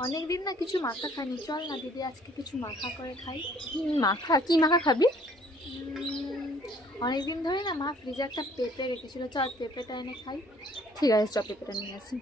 অনেকদিন না কিছু মাখা খাইনি, চল না দিদি আজকে কিছু মাখা করে খাই। মাখা? কি মাখা খাবি? অনেকদিন ধরে না মা ফ্রিজে একটা পেঁপে রেখেছিল, চল পেঁপেটা এনে খাই। ঠিক আছে, চপ পেঁপেটা নিয়ে আসি।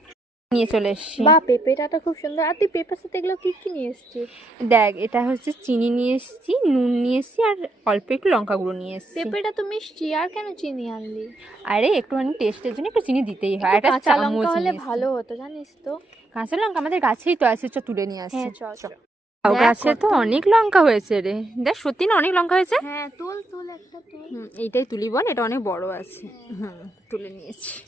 নিয়ে চলে এসছি। বা পেঁপেটা তো খুব সুন্দর। আর তুই পেঁপের সাথে এগুলো কি কি নিয়ে এসছিস? দেখ, এটা হচ্ছে চিনি নিয়ে এসছি, নুন নিয়ে এসছি, আর অল্প একটু লঙ্কা গুঁড়ো নিয়ে এসছি। পেঁপেটা তো মিষ্টি, আর কেন চিনি আনলি? আরে একটুখানি টেস্টের জন্য একটু চিনি দিতেই হয়। একটু একটা কাঁচা লঙ্কা চামচ হলে নিয়ে এসছি। ভালো হতো জানিস তো। কাঁচা লঙ্কা আমাদের গাছেই তো আছে, তুলে নিয়ে আসছি। হ্যাঁ চল চল। লাউ দেখ গাছে তো কত- অনেক লঙ্কা হয়েছে রে। দেখ, সত্যি না অনেক লঙ্কা হয়েছে। হ্যাঁ তোল তোল একটা তোল। এইটাই তুলি বল, এটা অনেক বড় আছে। তুলে নিয়েছি।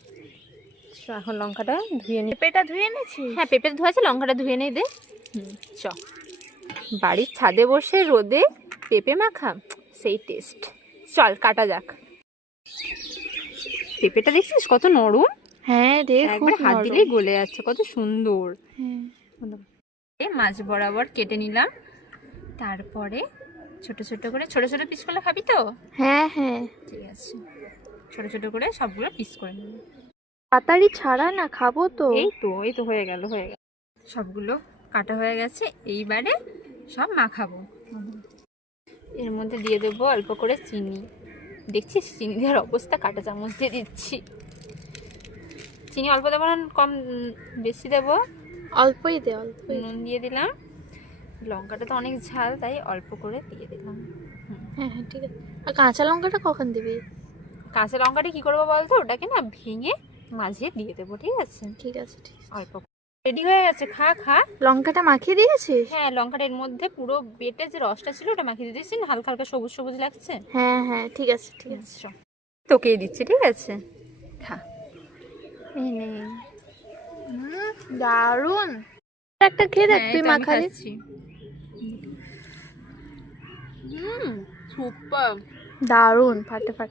এখন লঙ্কাটা ধুয়ে নি। পেঁপেটা ধুয়ে এনেছিস? হ্যাঁ, পেঁপে ধোয়া আছে, লঙ্কাটা ধুয়ে নেই দে। চ, বাড়ির ছাদে বসে রোদে পেঁপে মাখা, সেই টেস্ট। চল কাটা যাক। পেঁপেটা দেখছিস কত নরম, হ্যাঁ রে খুব একবার হাত নরম। দিলেই গলে যাচ্ছে, কত সুন্দর। হ্যাঁ মাছ বরাবর কেটে নিলাম, তারপরে ছোট ছোট করে, ছোট ছোট পিস করলে খাবি তো? হ্যাঁ হ্যাঁ। ঠিক আছে, ছোট ছোট করে সবগুলো পিস করে নিলাম। তাড়াতাড়ি ছাড়া না, খাবো তো। এই তো হয়ে গেল সবগুলো কাটা হয়ে গেছে। এইবারে সব মাখাবো। এর মধ্যে দিয়ে দেবো অল্প করে চিনি। দেখছিস চিনি দেওয়ার অবস্থা, কাঁটা চামচ দিয়ে দিচ্ছি। চিনি অল্প দেবো না কম, বেশি দেবো? অল্পই দে অল্পই। নুন দিয়ে দিলাম। লঙ্কাটা তো অনেক ঝাল, তাই অল্প করে দিয়ে দিলাম। হ্যাঁ হ্যাঁ ঠিক আছে। আর কাঁচা লঙ্কাটা কখন দিবি? কাঁচা লঙ্কাটা কি করবো বলতো, ওটাকে না ভেঙে মাঝে দিয়ে দেবো, ঠিক আছে? ঠিক আছে ঠিক আছে। অল্প। রেডি হয়ে গেছে, খা খা। লঙ্কাটা মাখিয়ে দিয়েছিস? হ্যাঁ, লঙ্কাটা এর মধ্যে পুরো বেটে যে রসটা ছিল ওটা মাখিয়ে দিয়েছি, হালকা হালকা সবুজ সবুজ লাগছে। হ্যাঁ হ্যাঁ ঠিক আছে ঠিক আছে। তোকেই দিচ্ছি, ঠিক আছে? খা। এই নে। দারুন। একটা খেয়ে দেখ হ্যাঁ, তুই এই তো আমি মাখালি। খাচ্ছি। সুপার। দারুন ফাটে ফাটে।